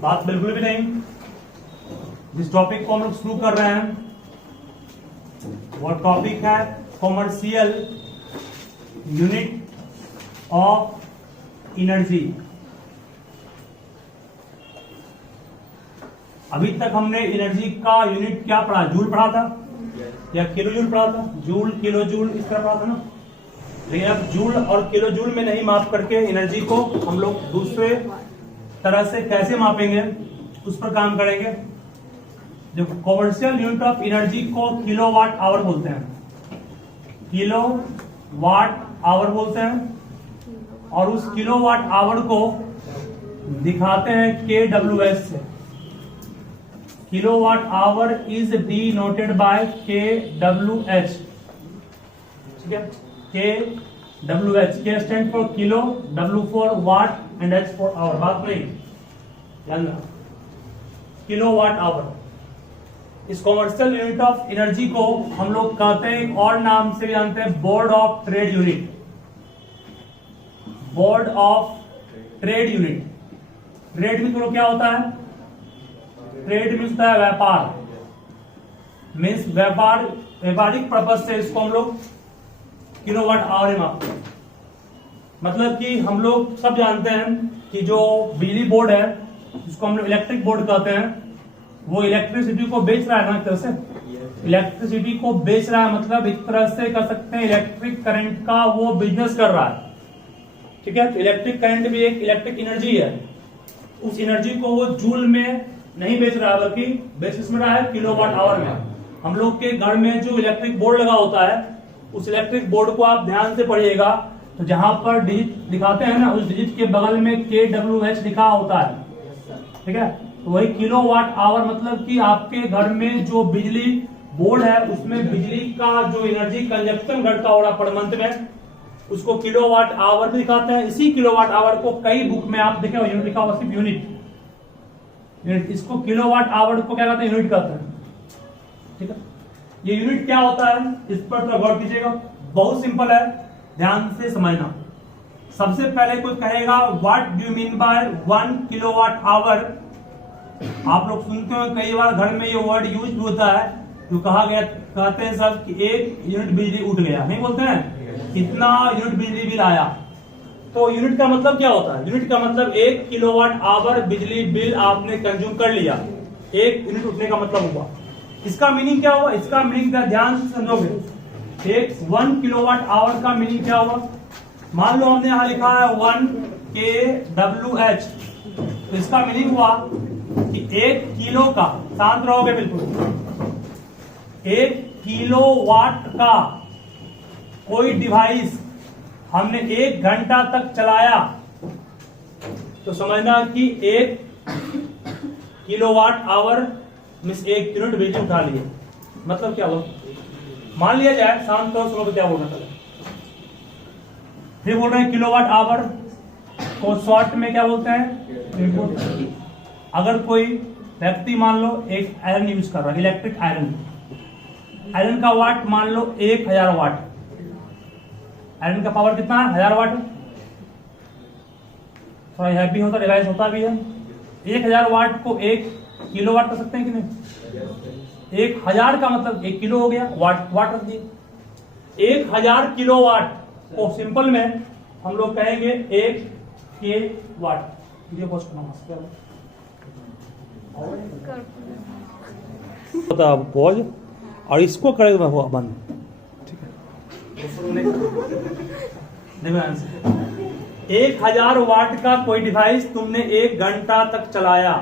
बात बिल्कुल भी नहीं। जिस टॉपिक को हम लोग शुरू कर रहे हैं वो टॉपिक है कॉमर्शियल यूनिट ऑफ एनर्जी। अभी तक हमने एनर्जी का यूनिट क्या पढ़ा? जूल पढ़ा था या किलो जूल पढ़ा था? जूल, किलो जूल इस तरह पढ़ा था ना। लेकिन अब जूल और किलो जूल में नहीं माप करके एनर्जी को हम लोग दूसरे तरह से कैसे मापेंगे उस पर काम करेंगे। जो कॉमर्शियल यूनिट ऑफ एनर्जी को किलो वाट आवर बोलते हैं, किलो वाट आवर बोलते हैं, और उस किलो वाट आवर को दिखाते हैं kWh से। Kilowatt hour is denoted by kWh, ठीक है। kWh, K stand for kilo, W for watt and H for hour. बात नहीं जानना, किलो वाट आवर। इस कॉमर्शियल यूनिट ऑफ एनर्जी को हम लोग कहते हैं, और नाम से भी जानते हैं, board of trade unit. Board of trade unit. Trade में तो क्या होता है? ट्रेड मीन्स होता है व्यापार, मीन्स व्यापार, व्यापारिक पर्पज से इसको हम लोग किलोवाट आवर में मापते हैं। मतलब कि हम लोग सब जानते हैं कि जो बिजली बोर्ड है जिसको हम लोग इलेक्ट्रिक बोर्ड कहते हैं, वो इलेक्ट्रिसिटी को बेच रहा है ना, एक तरह से इलेक्ट्रिसिटी को बेच रहा है। मतलब एक तरह से कह सकते हैं इलेक्ट्रिक करंट का वो बिजनेस कर रहा है, ठीक है। तो इलेक्ट्रिक करंट भी एक इलेक्ट्रिक एनर्जी है। उस एनर्जी को वो जूल में नहीं बेच रहा है, बल्कि बेसिस में रहा है किलोवाट आवर में। हम लोग के घर में जो इलेक्ट्रिक बोर्ड लगा होता है, उस इलेक्ट्रिक बोर्ड को आप ध्यान से पढ़िएगा, तो जहां पर डिजिट दिखाते हैं ना, उस डिजिट के बगल में kWh लिखा होता है, ठीक है। तो वही किलोवाट आवर, मतलब कि आपके घर में जो बिजली बोर्ड है उसमें बिजली का जो एनर्जी कंजप्शन घटता हो रहा पर मंथ में, उसको किलोवाट आवर भी दिखाते हैं। इसी किलोवाट आवर को कई बुक में आप देखें यूनिट लिखा हुआ, सिर्फ यूनिट। इसको किलोवाट आवर को क्या कहते हैं? यूनिट कहते हैं, ठीक है। ये यूनिट क्या होता है इस पर तो गौर कीजिएगा, बहुत सिंपल है, ध्यान से समझना। सबसे पहले कोई कहेगा what do you mean by 1 kilowatt hour. आप लोग सुनते हो कई बार घर में ये वर्ड यूज होता है, जो कहा गया, कहते हैं सब कि 1 यूनिट बिजली उठ गया, नहीं बोलते हैं कितना यूनिट बिजली बिल आया। तो यूनिट का मतलब क्या होता है? यूनिट का मतलब 1 किलोवाट आवर बिजली बिल आपने कंज्यूम कर लिया, 1 यूनिट उठने का मतलब हुआ। इसका मीनिंग क्या हुआ? इसका मीनिंग ध्यान से समझोगे। 1 किलोवाट आवर का मीनिंग क्या हुआ? मान लो हमने यहां लिखा है 1 kWh, तो इसका मीनिंग हुआ कि 1 किलो का, शांत रहोगे बिल्कुल, 1 किलोवाट का कोई डिवाइस हमने 1 घंटा तक चलाया, तो समझना कि 1 किलोवाट आवर मीन्स 1 यूनिट बिजली उठा लिए। मतलब क्या हुआ? मान लिया जाए, शांत करो, सुनो क्या बोलना था। फिर बोल रहे हैं किलोवाट आवर को शॉर्ट में क्या बोलते हैं? अगर कोई व्यक्ति मान लो एक आयरन यूज कर रहा है, इलेक्ट्रिक आयरन, आयरन का वाट मान लो 1000 वाट। आयरन का पावर कितना है? 1000 वाट। थोड़ा हैवी होता, रिवाइज होता भी है। 1000 वाट को 1 किलोवाट कर सकते हैं कि नहीं? 1000 का मतलब 1 किलो हो गया, वाट वाट रख दिए। 1000 किलोवाट को सिंपल में हम लोग कहेंगे 1 के वाट। पॉज, और इसको करेगा हुआ बंद, ठीक है। 1000 वाट का कोई डिवाइस तुमने 1 घंटा तक चलाया,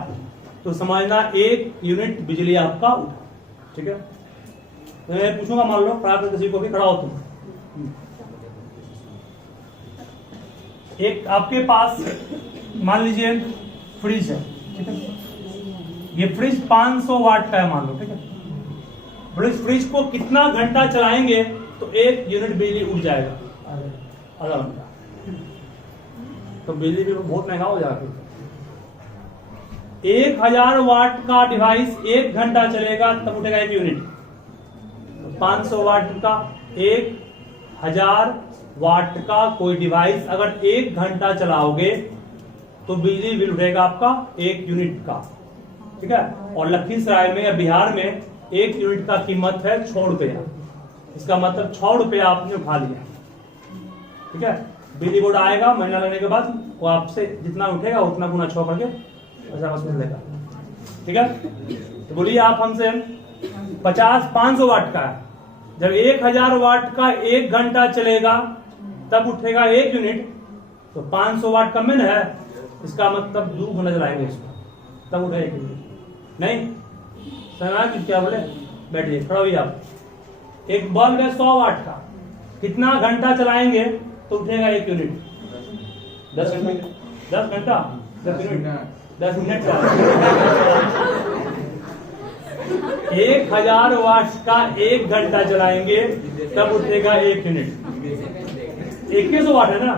तो समझना 1 यूनिट बिजली आपका उठा, ठीक है। तो मैं पूछूंगा, मान लो खड़ा कर किसी को भी, खड़ा हो तुम। एक आपके पास मान लीजिए फ्रिज है, ठीक है। ये फ्रिज 500 वाट का है मान लो, ठीक है। फ्रिज को कितना घंटा चलाएंगे तो 1 यूनिट बिजली उठ जाएगा? आधा घंटा। तो बिजली बिल बहुत महंगा हो जाएगा। 1000 वाट का डिवाइस 1 घंटा चलेगा तब उठेगा 1 यूनिट। 500 वाट का 1000 वाट का कोई डिवाइस अगर 1 घंटा चलाओगे तो बिजली बिल उठेगा आपका 1 यूनिट का, ठीक है। और लखीसराय में या बिहार में 1 यूनिट का कीमत है 6 रुपया, इसका मतलब 6 रुपया आपने उठा लिया, ठीक है। बिजली बोर्ड आएगा महीना लगने के बाद, वो आपसे जितना उठेगा उतना गुना 6 करके पैसा वसूल लेगा, ठीक है। तो बोलिए आप हमसे 500 वाट का है, जब 1000 वाट का 1 घंटा चलेगा तब उठेगा 1 यूनिट, तो 500 वाट कम में है, इसका मतलब 2 गुना चलाएंगे इसको तब उठेगा 1 यूनिट। नहीं समझा कि क्या बोले? बैठिए, खड़ा होइए आप। एक बल्ब है 100 वाट का, कितना घंटा चलाएंगे तो उठेगा 1 यूनिट? 10 घंटा 10 घंटा 10 यूनिट 10 मिनट का 1000 वाट का 1 घंटा चलाएंगे तब उठेगा 1 यूनिट। 100 वाट है ना,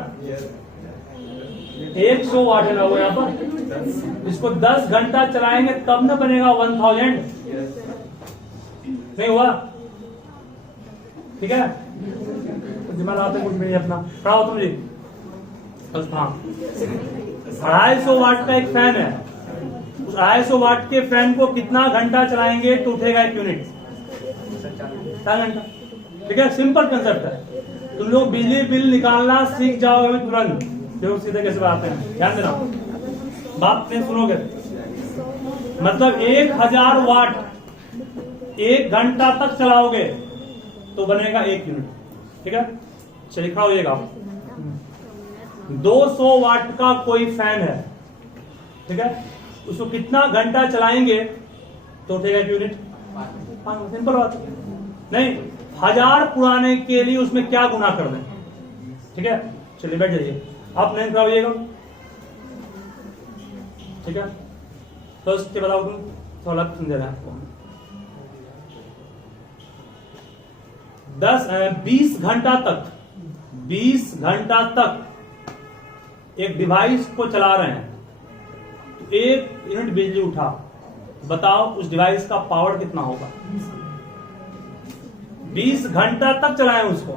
100 वाट है ना वो यहाँ पर, इसको 10 घंटा चलाएंगे तब ना बनेगा 1000, नहीं हुआ, ठीक है। दिमाग आते कुछ नहीं अपना, खड़ा हो तुम जी। हाँ, 250 वाट का एक फैन है, उस 250 वाट के फैन को कितना घंटा चलाएंगे तो उठेगा 1 यूनिट? 4 घंटा, ठीक है। सिंपल कंसेप्ट है, तुम लोग बिजली बिल निकालना सीख जाओगे तुरंत, देखो सीधे कैसे बात है, ध्यान देना, बात नहीं सुनोगे। मतलब 1000 वाट 1 घंटा तक चलाओगे तो बनेगा 1 यूनिट, ठीक है। चलिए खड़ा होइएगा। 200 वाट का कोई फैन है, ठीक है, उसको कितना घंटा चलाएंगे तो उठेगा 1 यूनिट? सिंपल बात, नहीं 1000 पुराने के लिए उसमें क्या गुना कर दें, ठीक है। चलिए बैठ जाइए, आप नहीं खड़ा होइएगा, ठीक है। तो उसके बताओ तुम थोड़ा समझ रहे हैं आपको। 20 घंटा तक एक डिवाइस को चला रहे हैं तो 1 यूनिट बिजली उठा, बताओ उस डिवाइस का पावर कितना होगा? 20 घंटा तक चलाएं उसको,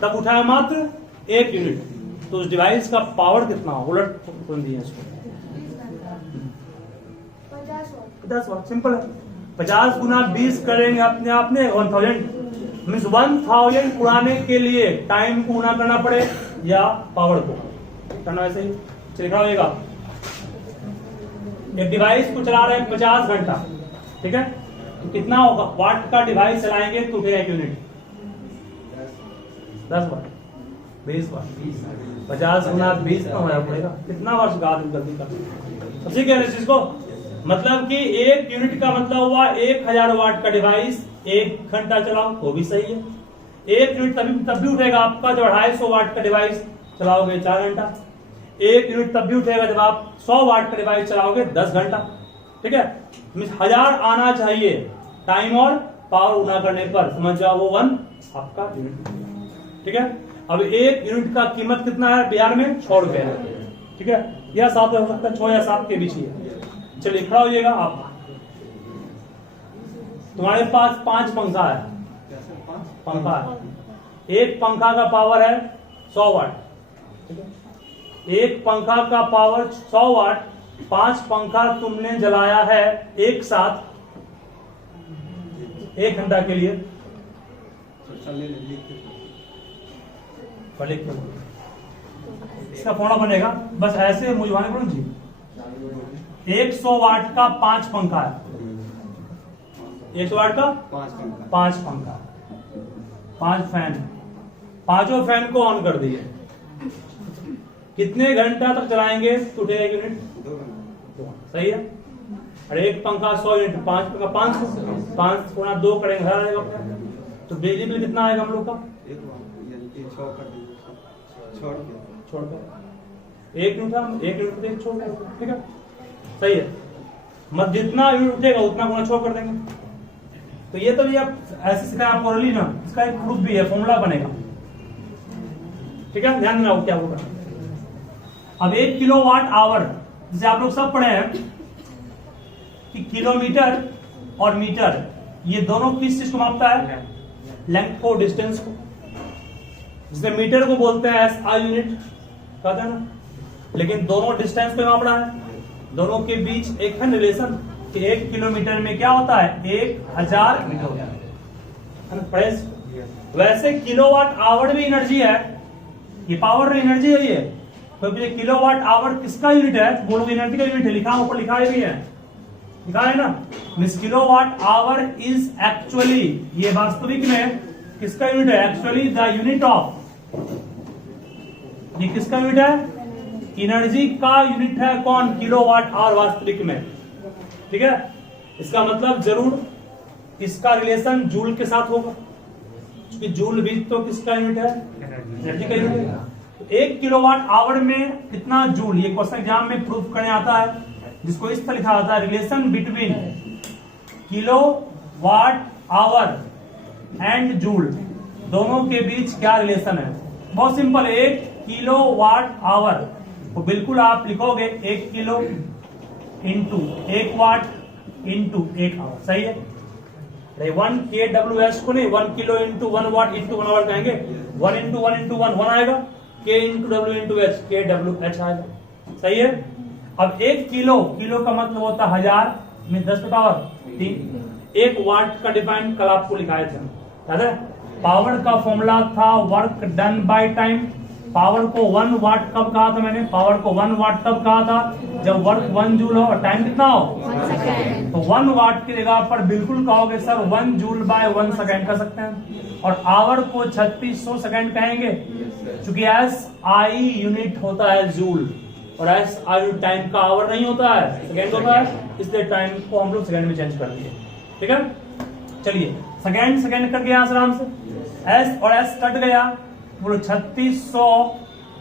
तब उठाया मात्र 1 यूनिट, तो उस डिवाइस का पावर कितना होगा? उलट कौन दिया इसको? 50 वाट, सिंपल है। 50 गुना 20 करेंगे अपने आप में 1000, मीन्स 1000 उड़ाने के लिए टाइम को गुना करना पड़े या पावर को करना, ऐसे ही चलेगा होगा। एक डिवाइस को चला रहे हैं 50 घंटा, ठीक है, तो कितना होगा वाट का डिवाइस चलाएंगे तो उठेगा 1 यूनिट? 10 वाट 20 वाट 50 गुना 20 का होना पड़ेगा, कितना वर्ष गलती कर समझिए क्या इस चीज को। मतलब कि 1 यूनिट का मतलब हुआ 1000 वाट का डिवाइस 1 घंटा चलाओ तो भी सही है। 1 यूनिट तब भी उठेगा आपका जब 250 वाट का डिवाइस चलाओगे 4 घंटा। 1 यूनिट तब भी उठेगा जब आप 100 वाट का डिवाइस चलाओगे 10 घंटा, ठीक है। 1000 आना चाहिए टाइम और पावर गुना करने पर, समझ जाओ वो 1 आपका यूनिट, ठीक है। अब 1 यूनिट का कीमत कितना है बिहार में? 6 रुपए है, ठीक है, या 7 हो सकता है, 6 या 7 के बीच ही है। चलिए खड़ा होइएगा आप। तुम्हारे पास 5 पंखा है, पंखा है, एक पंखा का पावर है 100 वाट, ठीक है। एक पंखा का पावर 100 वाट, 5 पंखा तुमने जलाया है एक साथ 1 घंटा के लिए। इसका फोड़ा बनेगा, बस ऐसे मुझवाने पड़ो जी। 100 वाट का 5 पंखा है, 100 वाट का 5 पंखा, 5 फैन, पांचों फैन को ऑन कर दिए, कितने घंटा तक चलाएंगे तो उठेगा 1 यूनिट? 2, सही है। और एक पंखा 100 यूनिट, 5 पंखा 5 गुना 2 करेंगे, घर आएगा अपने, तो बिजली बिल कितना आएगा हम लोग का? छोड़ 1 यूनिट 1 यूनिट छोड़, ठीक है, सही है। मत जितना यूनिट उठेगा उतना गुना 6 कर देंगे। तो ये तो भी आप ऐसे सिखाया आपको रही ना, इसका एक प्रूफ भी है, फॉर्मूला बनेगा, ठीक है, ध्यान देना क्या होगा। अब 1 किलोवाट आवर, जैसे आप लोग सब पढ़े हैं कि किलोमीटर और मीटर ये दोनों किस चीज को मापता है? लेंथ को, डिस्टेंस को। जिसमें मीटर को बोलते हैं SI यूनिट, कहते हैं ना, लेकिन दोनों डिस्टेंस पे मापना है, दोनों के बीच एक है रिलेशन कि 1 किलोमीटर में क्या होता है 1000 मीटर। वैसे किलोवाट आवर भी एनर्जी है, ये पावर एनर्जी है। ये तो किलोवाट आवर किसका यूनिट है, बोलो एनर्जी का यूनिट है, लिखा ऊपर लिखा भी है, लिखा है ना। Means kilowatt hour is actually, ये वास्तविक में किसका यूनिट है, एक्चुअली द यूनिट ऑफ, ये किसका यूनिट है, एनर्जी का यूनिट है। कौन, किलोवाट आवर वास्तविक में, ठीक है। इसका मतलब जरूर इसका रिलेशन जूल के साथ होगा, क्योंकि जूल भी तो किसका यूनिट है, एनर्जी का यूनिट है। तो 1 किलोवाट आवर में कितना जूल, ये क्वेश्चन एग्जाम में प्रूफ करने आता है, जिसको इस तरह लिखा जाता है relation between kilowatt hour and joule, दोनों के बीच क्या रिलेशन है। बहुत सिंपल, 1 किलोवाट आवर तो बिल्कुल आप लिखोगे 1 kilo into 1 watt into 1 hour, सही है। 1 kWh को नहीं, 1 kilo into 1 watt into 1 hour कहेंगे, 1 इंटू 1 इंटू 1 1 आएगा, k into W into H, kWh आएगा, सही है। अब 1 किलो, किलो का मतलब होता है 1000 में 10 पे पावर 3। 1 वाट का डिफाइन कल आपको लिखाए थे, याद है। पावर का फॉर्मूला था work done by time. Power को 1 वाट कब कहा था मैंने, पावर को 1 वाट कब कहा था, जब वर्क 1 जूल हो और टाइम कितना हो 1 सेकेंड। तो 1 वाट की जगह पर बिल्कुल कहोगे सर 1 जूल बाय 1 सेकेंड कर सकते हैं, और आवर को 3600 सेकेंड कहेंगे, क्योंकि SI यूनिट होता है जूल, और SI टाइम का आवर नहीं होता है, सेकेंड होता है, इसलिए टाइम को हम लोग सेकेंड में चेंज कर दिए, ठीक है। चलिए सेकेंड सेकेंड कट गया आराम से, S और S कट गया, बोलो 3600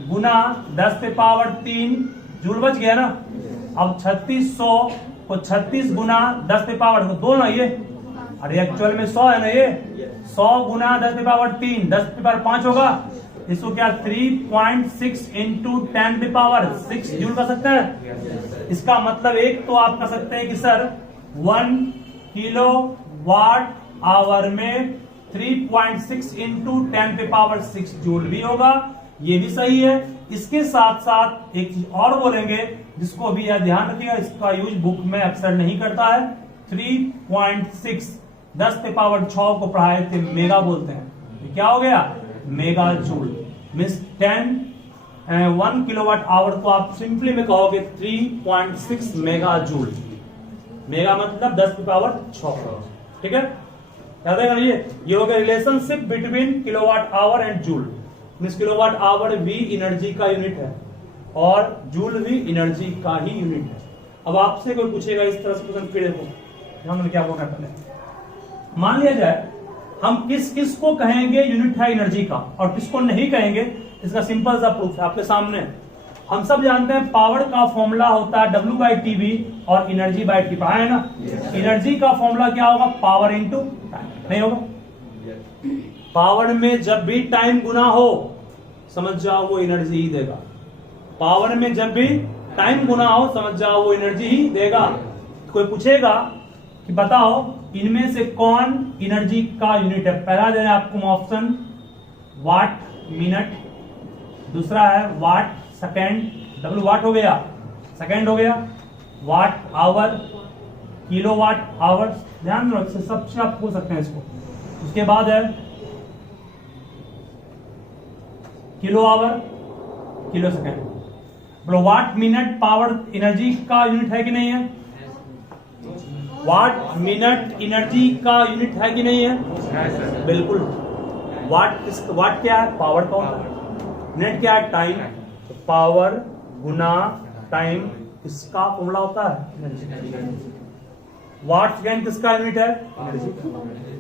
गुना 10 पे पावर 3 जूल बच गया ना। अब 3600 को 36 गुना 10 पे पावर 2 ना, ये अरे एक्चुअल में 100 है ना, ये 100 गुना 10 पे पावर 3, 10 पे पावर 5 होगा, इसको क्या 3.6 इंटू 10 पे पावर 6 जूल कर सकते हैं। इसका मतलब एक तो आप कर सकते हैं कि सर 1 किलो वाट आवर में 3.6 इंटू 10 पे पावर 6 जूल भी होगा, ये भी सही है। इसके साथ साथ एक चीज और बोलेंगे, जिसको भी यह ध्यान रखिएगा, इसका यूज बुक में अक्सर नहीं करता है। 3.6 10 पे पावर 6 को पढ़ाए थे मेगा बोलते हैं, ये क्या हो गया mega joule. Means 1 kilowatt hour को आप सिंपली में कहोगे 3.6 मेगा जूल। मेगा मतलब 10 पे पावर 6, ठीक है, याद है। ये हो गया relationship between kilowatt hour and joule. Means kilowatt hour भी एनर्जी का यूनिट है और जूल भी एनर्जी का ही यूनिट है। अब आपसे कोई पूछेगा इस तरह से क्वेश्चन, फिर देखो हमने क्या बोलना पहले, मान लिया जाए हम किस किस को कहेंगे यूनिट है एनर्जी का और किसको नहीं कहेंगे, इसका सिंपल सा प्रूफ है आपके सामने। हम सब जानते हैं पावर का फॉर्मूला होता है W/TV और एनर्जी बाय टी, पढ़ा है ना। एनर्जी का फॉर्मूला क्या होगा, पावर इंटू टाइम, नहीं होगा। पावर में जब भी टाइम गुना हो समझ जाओ वो एनर्जी ही देगा। पावर में जब भी टाइम गुना हो समझ जाओ वो एनर्जी ही देगा। कोई पूछेगा कि बताओ इनमें से कौन एनर्जी का यूनिट है, पहला दे रहे आपको ऑप्शन वाट मिनट, दूसरा है वाट सेकेंड, W वाट हो गया, सेकेंड हो गया, watt hour, kilowatt hour, ध्यान रखो सबसे आप पूछ सकते हैं इसको। उसके बाद है किलो आवर, किलो सेकेंड। बोलो वाट मिनट पावर एनर्जी का यूनिट है कि नहीं है, वाट मिनट एनर्जी का यूनिट है कि नहीं है, बिल्कुल। वाट क्या है, पावर का होता है, मिनट क्या है, टाइम, पावर गुना टाइम इसका फॉर्मूला होता है। वाट सेकेंड किसका यूनिट है,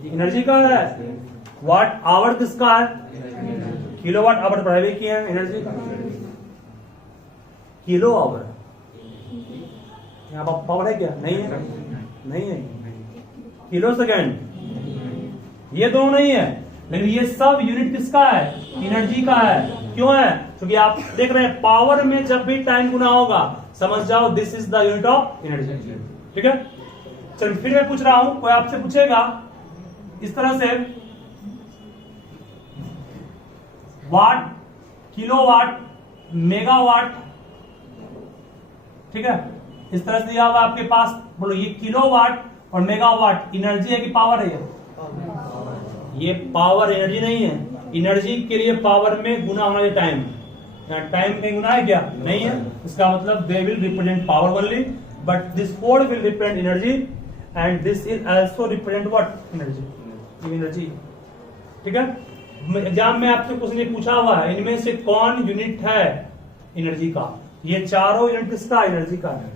एनर्जी का है। वाट आवर किसका है, किलोवाट आवर पढ़ाई किए हैं, एनर्जी का। किलो आवर यहाँ पर पावर है क्या, नहीं है, नहीं है। किलो सेकेंड ये दोनों नहीं है, लेकिन ये सब यूनिट किसका है, एनर्जी का है। क्यों है, क्योंकि आप देख रहे हैं पावर में जब भी टाइम गुना होगा समझ जाओ this is the unit of energy, ठीक है। चलिए फिर मैं पूछ रहा हूं, कोई आपसे पूछेगा इस तरह से वाट, किलोवाट, मेगावाट, ठीक है, इस तरह से दिया हुआ आपके पास। बोलो ये किलोवाट और मेगावाट एनर्जी है कि पावर है? ये पावर एनर्जी नहीं है। एनर्जी के लिए पावर में गुना होना है टाइम। टाइम में गुना है क्या? नहीं है। इसका मतलब they will represent power only, but this code will represent energy and this is also represent what? Energy. ठीक है, एग्जाम में आपसे कुछ नहीं पूछा हुआ है इनमें से कौन यूनिट है एनर्जी का। ये चारों यूनिट किसका? एनर्जी का है,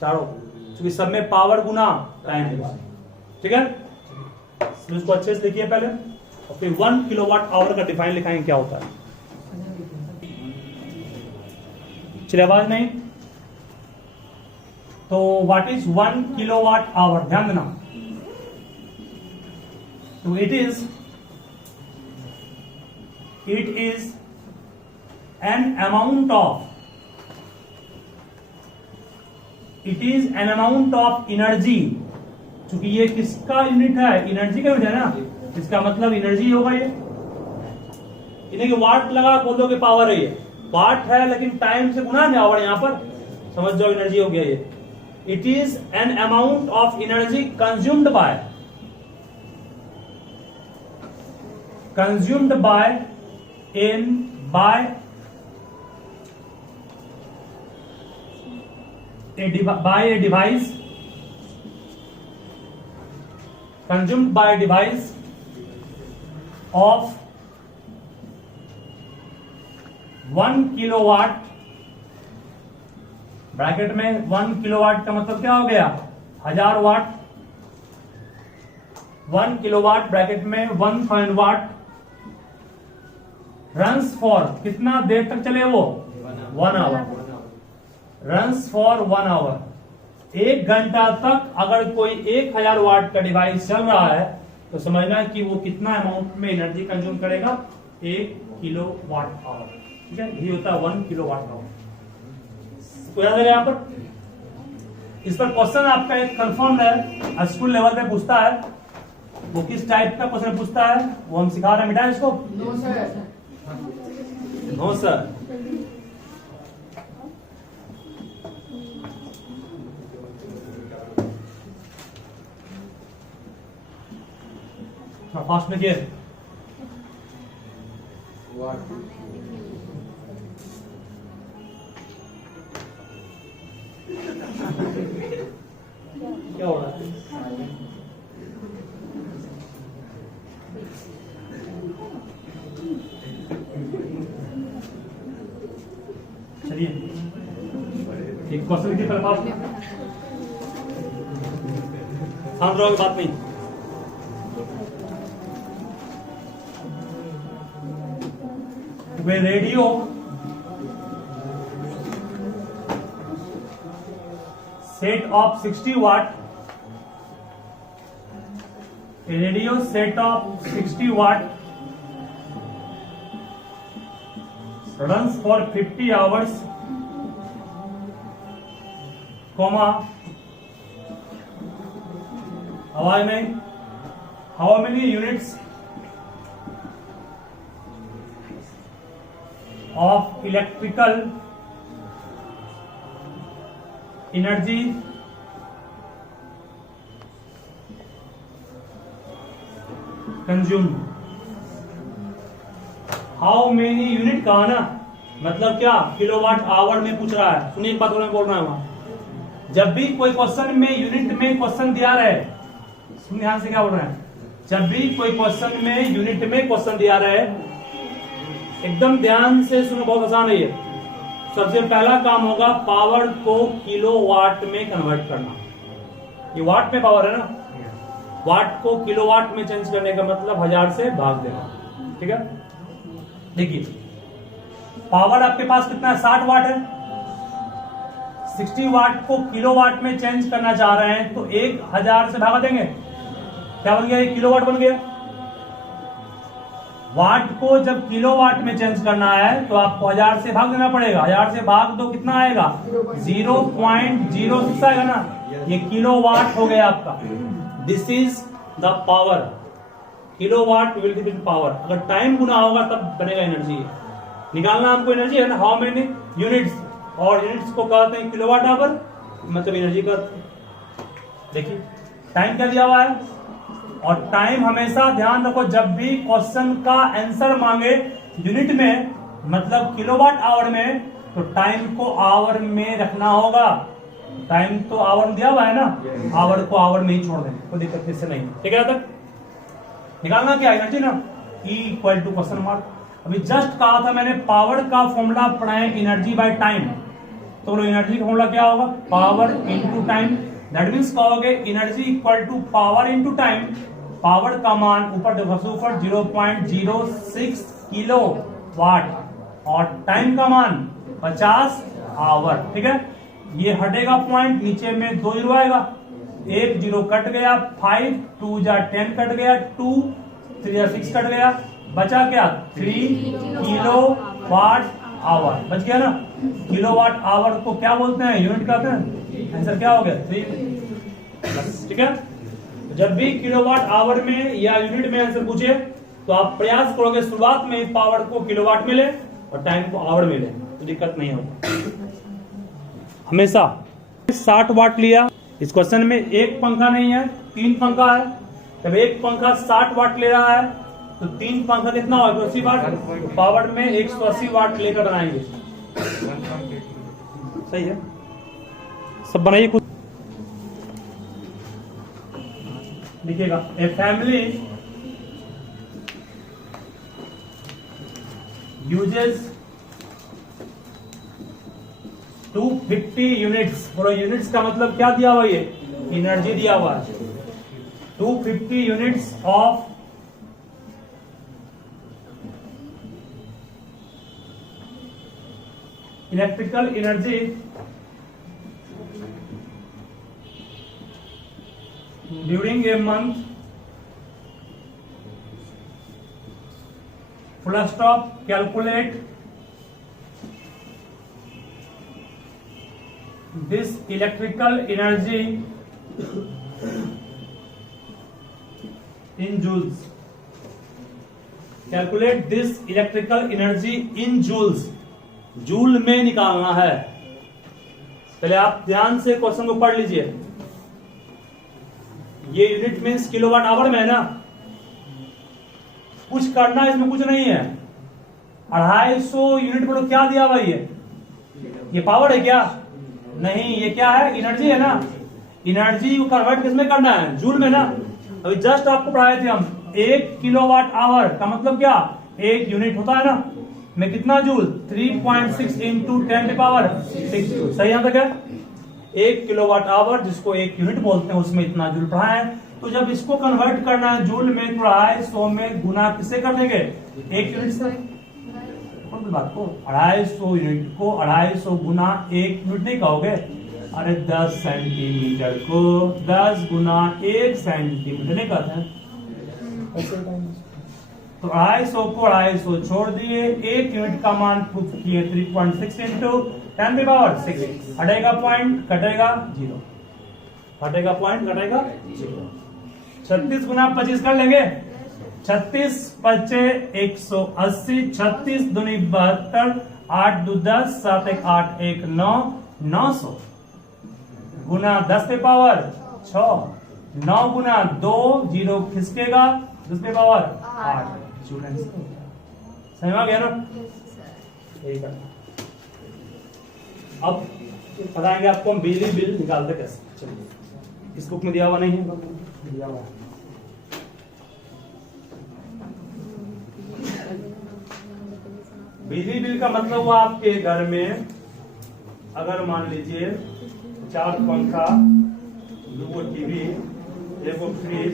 चारों, क्योंकि सब में पावर गुना टाइम है। ठीक है, इसको अच्छे से देखिए पहले, और फिर 1 किलोवाट आवर का डिफाइन लिखाएंगे क्या होता है। चलिए, आवाज नहीं तो व्हाट इज 1 किलोवाट आवर? ध्यान देना। तो it is an amount of energy. चूंकि ये किसका यूनिट है? एनर्जी का यूनिट है ना, इसका मतलब एनर्जी होगा ये। इन्हें वाट लगा बोल दो कि पावर है, ये वाट है लेकिन टाइम से गुना है आवर, यहां पर समझ जाओ एनर्जी हो गया ये। It is an amount of energy consumed by a device, consumed by a device of 1 kilowatt. Bracket में 1 किलोवाट का मतलब क्या हो गया? 1000 वाट। 1 किलोवाट ब्रैकेट में 1000 वाट रन्स फॉर, कितना देर तक चले वो? 1 आवर। Runs for 1 our. 1 घंटा तक अगर कोई 1000 वाट का डिवाइस चल रहा है तो समझना कि वो कितना अमाउंट में एनर्जी कंज्यूम करेगा? 1 किलोवाट आवर। ठीक है, ये होता है 1 किलोवाट आवर। तो याद है यहाँ पर, इस पर क्वेश्चन आपका एक कंफर्म है, स्कूल लेवल पे पूछता है। वो किस टाइप का क्वेश्चन पूछता है वो हम सिखा रहे हैं, मिटाएं इसको। No sir. फास्ट में किए। क्या हो रहा है? चलिए, एक क्वेश्चन की तरफ आप शांत रहोगे, बात नहीं। Radio set of 60 watt, a radio set of 60 watt runs for 50 hours, comma, how many units of electrical energy consumed? How many unit कहा ना, मतलब क्या? किलोवाट आवर में पूछ रहा है। सुनिए एक बात बोल रहा हूं, जब भी कोई क्वेश्चन में यूनिट में क्वेश्चन दिया रहे, सुन ध्यान से क्या बोल रहे हैं, जब भी कोई क्वेश्चन में यूनिट में क्वेश्चन दिया रहे, एकदम ध्यान से सुनो, बहुत आसान है ये। सबसे पहला काम होगा पावर को किलोवाट में कन्वर्ट करना। ये वाट में पावर है ना, वाट को किलोवाट में चेंज करने का मतलब 1000 से भाग देना। ठीक है, देखिए पावर आपके पास कितना है? 60 वाट है। 60 वाट को किलोवाट में चेंज करना चाह रहे हैं तो 1000 से भागा देंगे, क्या बन गया? 1 किलोवाट बन गया। वाट को जब किलोवाट में चेंज करना है तो आपको 1000 से भाग देना पड़ेगा। 1000 से भाग दो, कितना आएगा? 0.06 आएगा ना, ये किलोवाट हो गया आपका। This is the power. Kilowatt will be power. अगर टाइम गुना होगा तब बनेगा एनर्जी। निकालना हमको एनर्जी है ना, हाउ मेनी यूनिट्स और यूनिट्स को कहते हैं किलोवाट आवर, मतलब एनर्जी कहते हैं। देखिए टाइम क्या दिया हुआ है, और टाइम हमेशा ध्यान रखो जब भी क्वेश्चन का आंसर मांगे यूनिट में मतलब किलोवाट आवर में, तो टाइम को आवर में रखना होगा। टाइम तो आवर दिया हुआ है ना, आवर को आवर में ही छोड़ देंगे, कोई दिक्कत इससे नहीं। ठीक है, तक निकालना क्या एनर्जी ना, E equal to question mark. अभी जस्ट कहा था मैंने पावर का फॉर्मूला पढ़ा है एनर्जी बाय टाइम, तो बोलो एनर्जी का फॉर्मूला क्या होगा, power into time. That means कहोगे energy equal to power into time. Power का मान ऊपर देखो ऊपर 0.06 किलो वाट और टाइम का मान 50 आवर। ठीक है, ये हटेगा पॉइंट, नीचे में 2 जीरो आएगा, 1 जीरो कट गया, 5 2 जा 10 कट गया, 2 3 जा 6 कट गया, बचा क्या 3 किलो वाट आवर बच गया ना। किलोवाट आवर को क्या बोलते हैं, यूनिट कहते हैं। आंसर क्या हो गया 3। ठीक है, जब भी किलोवाट आवर में या यूनिट में आंसर पूछे तो आप प्रयास करोगे शुरुआत में पावर को किलोवाट में ले और टाइम को आवर में ले, तो दिक्कत नहीं होगी। हमेशा 60 वाट लिया, इस क्वेश्चन में एक पंखा नहीं है 3 पंखा है, जब एक पंखा 60 वाट ले रहा है तो 3 पंखा कितना होगा 80 वाट, तो पावर में 180 वाट लेकर बनाएंगे। सही है, सब बनाइए कुछ लिखिएगा। ए फैमिली यूजेस 250 यूनिट्स, बोलो यूनिट्स का मतलब क्या दिया हुआ, ये एनर्जी दिया हुआ है। 250 units of electrical energy during a month, full stop, calculate this electrical energy in joules, calculate this electrical energy in joules, joule में निकालना है। पहले आप ध्यान से क्वेश्चन को पढ़ लीजिए, ये यूनिट मीन्स किलोवाट आवर में है ना, कुछ करना इसमें कुछ नहीं है। 250 यूनिट बोलो क्या दिया भाई, ये पावर है क्या, नहीं, ये क्या है एनर्जी है ना। एनर्जी को कन्वर्ट किसमें करना है, जूल में ना। अभी जस्ट आपको पढ़ाए थे हम 1 किलोवाट आवर का मतलब क्या, 1 यूनिट होता है ना, में कितना जूल 3.6 इंटू 10 पावर 6। सही यहाँ तक है, 1 किलोवाट आवर जिसको 1 यूनिट बोलते हैं उसमें इतना जूल पढ़ा है। तो जब इसको कन्वर्ट करना है जूल में, तो 250 में गुना किससे कर देंगे, 1 यूनिट से। बात को 250 यूनिट को 250 गुना 1 यूनिट नहीं कहोगे, अरे 10 सेंटीमीटर को 10 गुना 1 सेंटीमीटर नहीं कहते हैं। तो 250 को 250 छोड़ दिए, 1 यूनिट का मान प्रूफ किए 3.6 इंटू 10 पावर 6, हटेगा पॉइंट कटेगा 0, हटेगा पॉइंट कटेगा 0। 36 गुना 25 कर लेंगे, 36 पचे 180, 36 दूनी 72, 8 दो 10, 7 1 8 1 9, 900 गुना 10 पे पावर 6, 9 गुना 2 0 खिसकेगा 10 पे पावर 8। समझ आ गया ना, यही करना। अब बताएंगे आपको हम बिजली बिल निकालते कैसे। चलिए, इस बुक में दिया हुआ नहीं है, दिया हुआ है। बिजली बिल का मतलब हुआ आपके घर में अगर मान लीजिए 4 पंखा, 2 टीवी, 1 फ्रिज,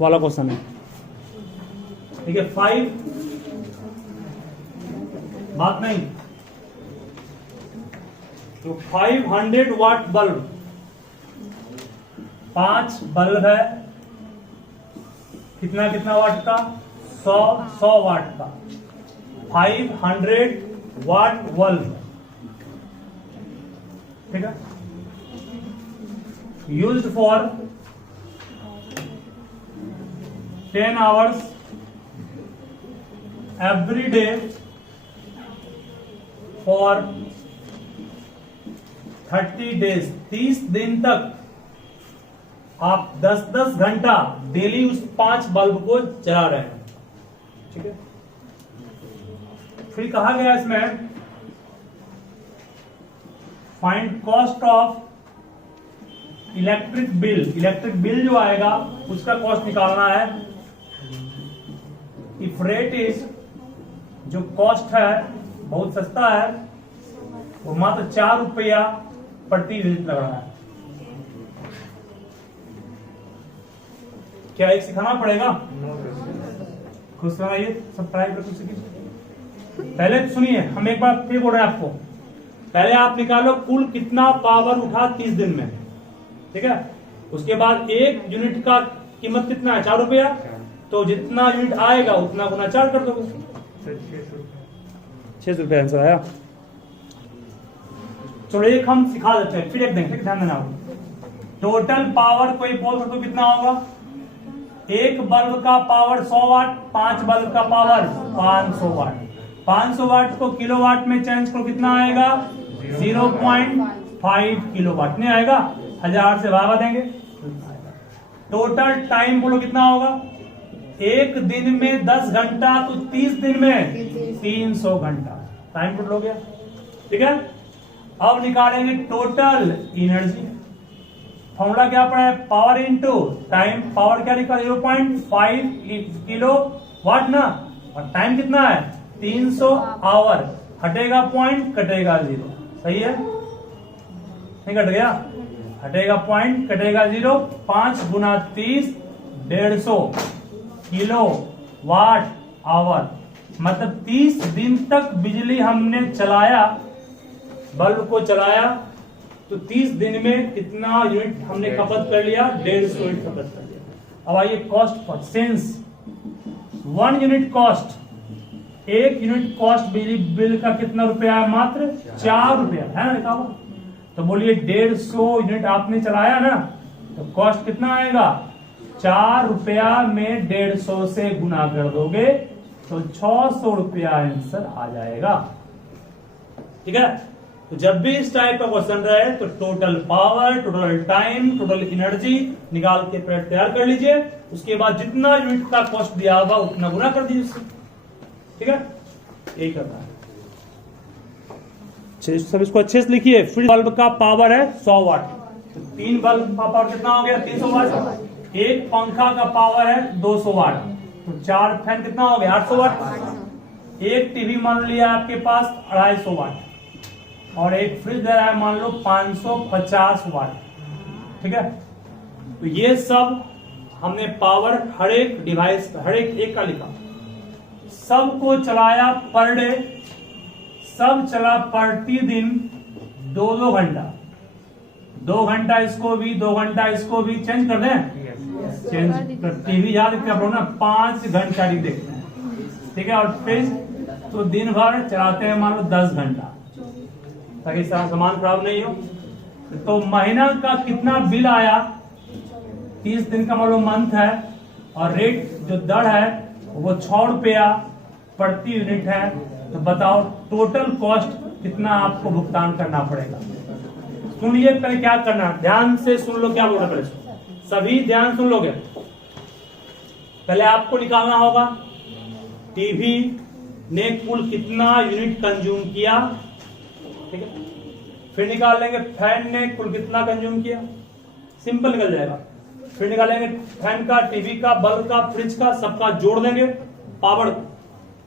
वाला क्वेश्चन है। ठीक है, 5 बात नहीं, तो 500 वाट बल्ब 5 बल्ब है, कितना कितना वाट का, 100 वाट का, 500 वाट बल्ब, ठीक है, used for 10 hours every day for 30 days, 30 दिन तक आप 10-10 घंटा डेली उस 5 बल्ब को जला रहे हैं, ठीक है। फिर कहा गया इसमें find cost of electric bill, electric bill जो आएगा उसका कॉस्ट निकालना है। इफ रेट इज, जो कॉस्ट है बहुत सस्ता है, वो मात्र 4 रुपया प्रति यूनिट लग रहा है। क्या एक सिखाना पड़ेगा? खुश सुनाइए, सब ट्राई कर कीजिए। पहले सुनिए, हम एक बार फिर बोल रहे हैं आपको, पहले आप निकालो कुल कितना पावर उठा 30 दिन में, ठीक है। उसके बाद 1 यूनिट का कीमत कितना है, 4 रुपया, तो जितना यूनिट आएगा उतना गुना 4 कर दोगे, 6 रुपया आंसर आया। चलो एक हम सिखा देते हैं, फिर एक देंगे, ध्यान देना। टोटल पावर कोई बोल सकते हो कितना होगा? एक बल्ब का पावर 100 वाट, 5 बल्ब का पावर 500 वाट। 500 वाट को किलोवाट में चेंज करो, कितना आएगा? 0.5 किलोवाट नहीं आएगा, 1000 से भागा देंगे। टोटल टाइम बोलो कितना होगा? एक दिन में 10 घंटा, तो 30 दिन में 300 घंटा टाइम टोटल हो गया, ठीक है। अब निकालेंगे टोटल एनर्जी। फॉर्मूला क्या पड़ा है? Power into time. पावर क्या लिखा? 0.5 किलो वाट ना, और टाइम कितना है? 300 आवर। हटेगा पॉइंट, कटेगा 0, सही है? नहीं कट गया? हटेगा पॉइंट, कटेगा 0। 5 गुना 30, 150 किलो वाट आवर। मतलब 30 दिन तक बिजली हमने चलाया, बल्ब को चलाया, तो 30 दिन में कितना यूनिट हमने खपत कर लिया? 150 यूनिट खपत कर लिया। अब आइए cost per. Since 1 unit cost, 1 unit cost बिजली बिल का कितना रुपया है? मात्र 4 रुपया है ना, लिखा हुआ। तो बोलिए 150 यूनिट आपने चलाया ना, तो कॉस्ट कितना आएगा? 4 रुपया में 150 से गुना कर दोगे तो 600 रुपया आंसर आ जाएगा, ठीक है। तो जब भी इस टाइप का क्वेश्चन रहे तो total power, total time, total energy निकाल के तैयार कर लीजिए। उसके बाद जितना यूनिट का कॉस्ट दिया होगा उतना गुना कर दीजिए उससे, ठीक है। यही करना है। सब इसको अच्छे से लिखिए। फिर बल्ब का पावर है 100 वाट, तो 3 बल्ब का पावर कितना हो गया? 300 वाट। एक पंखा का पावर है 200 वाट, तो 4 फैन कितना हो गया? 800 वाट। एक टीवी मान लिया आपके पास 250 वाट, और एक फ्रिज दे रहा है मान लो 550 वाट, ठीक है। तो ये सब हमने पावर हर एक डिवाइस का, हर एक का लिखा। सबको चलाया पर डे, सब चला प्रतिदिन 2-2 घंटा। 2 घंटा इसको भी, 2 घंटा इसको भी। चेंज कर दें? चेंज। टीवी याद रखते ना, 5 घंटा टीवी देखते हैं, ठीक है। और फ्रिज तो दिन भर चलाते हैं मान लो 10 घंटा, ताकि सामान खराब नहीं हो। तो महीना का कितना बिल आया? 30 दिन का मान लो मंथ है, और रेट जो दर है वो 6 रुपया प्रति यूनिट है। तो बताओ टोटल कॉस्ट कितना आपको भुगतान करना पड़ेगा? सुनिए पहले क्या करना है, ध्यान से सुन लो क्या बोल रहे हैं, सभी ध्यान सुन लोगे। पहले आपको निकालना होगा टीवी ने कुल कितना यूनिट कंज्यूम किया, ठीक है। फिर निकाल लेंगे फैन ने कुल कितना कंज्यूम किया, सिंपल निकल जाएगा। फिर निकालेंगे फैन का, टीवी का, बल्ब का, फ्रिज का, सबका जोड़ देंगे पावर,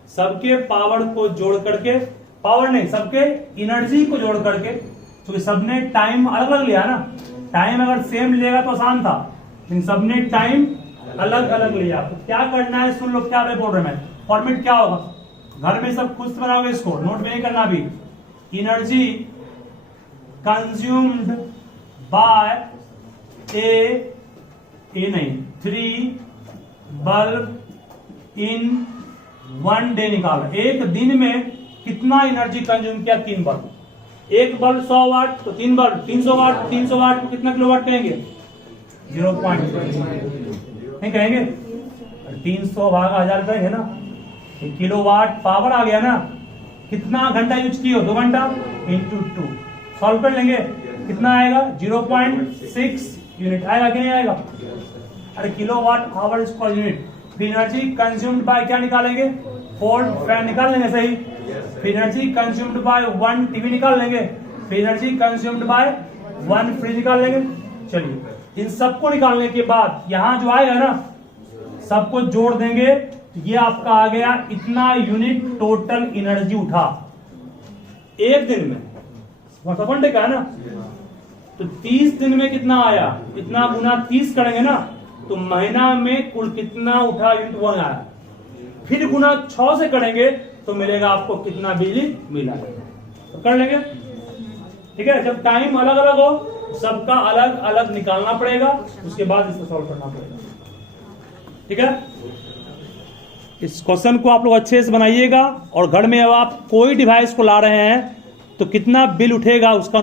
सबके पावर को जोड़ करके, पावर नहीं सबके एनर्जी को जोड़ करके, क्योंकि सबने टाइम अलग अलग लिया ना। टाइम अगर सेम लिएगा तो आसान था, लेकिन सबने टाइम अलग अलग लिया। तो क्या करना है सुन लो, क्या बोल रहे हैं। फॉर्मेट क्या होगा, घर में सब खुद से बनाओगे इसको, नोट में नहीं करना भी। एनर्जी कंज्यूम्ड बाय ए ए नहीं, 3 बल्ब इन 1 डे निकाल। एक दिन में कितना एनर्जी कंज्यूम किया? 3 बल्ब। एक बल्ब 100 वाट तो 3 बल्ब 300 वाट, 300 वाट को कितना किलोवाट कहेंगे? 0.5 नहीं कहेंगे, 300 भागा 1000 कहेंगे ना, किलोवाट पावर आ गया ना। कितना घंटा यूज किए हो? 2 घंटा इंटू 2 सॉल्व कर लेंगे, कितना आएगा? 0.6 यूनिट आएगा कि नहीं आएगा? अरे kilowatt hour is per unit. फिर एनर्जी कंज्यूम्ड बाय क्या निकालेंगे? 4 फैन निकाल लेंगे, सही। फिर एनर्जी कंज्यूम्ड बाय 1 टीवी निकाल लेंगे। फिर एनर्जी कंज्यूम्ड बाय 1 फ्रिज निकाल लेंगे। चलिए, इन सबको निकालने के बाद यहां जो आएगा ना, सबको जोड़ देंगे तो ये आपका आ गया इतना यूनिट टोटल एनर्जी उठा एक दिन में। वन डे का है ना, तो 30 दिन में कितना आया? इतना गुना 30 करेंगे ना, तो महीना में कुल कितना उठा यूनिट 1 आया। फिर गुना 6 से करेंगे तो मिलेगा आपको कितना बिजली मिला। तो कर लेंगे, ठीक है। जब टाइम अलग अलग हो सबका अलग अलग निकालना पड़ेगा, उसके बाद इसको सॉल्व करना पड़ेगा, ठीक है। इस क्वेश्चन को आप लोग अच्छे से बनाइएगा, और घर में अब आप कोई डिवाइस को ला रहे हैं तो कितना बिल उठेगा उसका